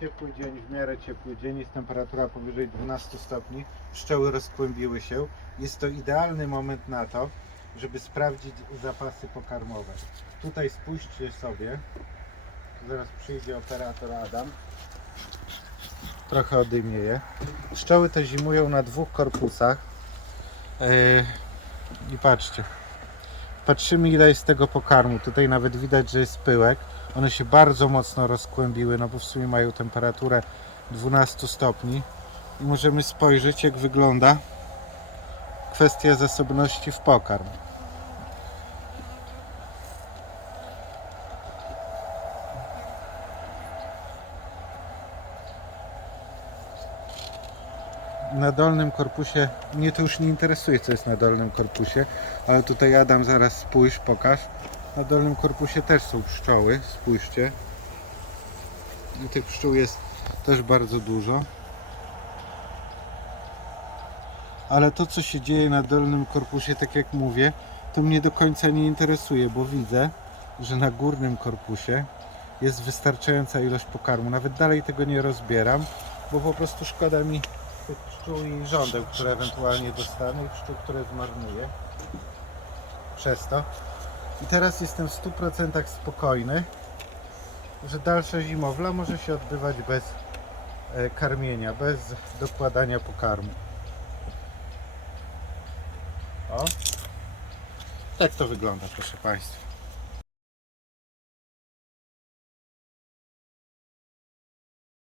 ciepły dzień, w miarę ciepły dzień, jest temperatura powyżej 12 stopni, pszczoły rozkłębiły się. Jest to idealny moment na to, żeby sprawdzić zapasy pokarmowe. Tutaj spójrzcie sobie, zaraz przyjdzie operator Adam, trochę odejmie je. Pszczoły te zimują na dwóch korpusach Yy, i patrzcie, patrzymy ile jest tego pokarmu, tutaj nawet widać, że jest pyłek, one się bardzo mocno rozkłębiły, no bo w sumie mają temperaturę 12 stopni. I możemy spojrzeć jak wygląda kwestia zasobności w pokarm. Na dolnym korpusie, mnie to już nie interesuje co jest na dolnym korpusie, ale tutaj Adam zaraz spójrz, pokaż. Na dolnym korpusie też są pszczoły, spójrzcie. I tych pszczół jest też bardzo dużo. Ale to co się dzieje na dolnym korpusie, tak jak mówię, to mnie do końca nie interesuje, bo widzę, że na górnym korpusie jest wystarczająca ilość pokarmu. Nawet dalej tego nie rozbieram, bo po prostu szkoda mi tych pszczół i żądeł, które ewentualnie dostanę i pszczół, które zmarnuję. Przez to. I teraz jestem w 100% spokojny, że dalsza zimowla może się odbywać bez e, karmienia, bez dokładania pokarmu. O. Tak to wygląda, proszę Państwa.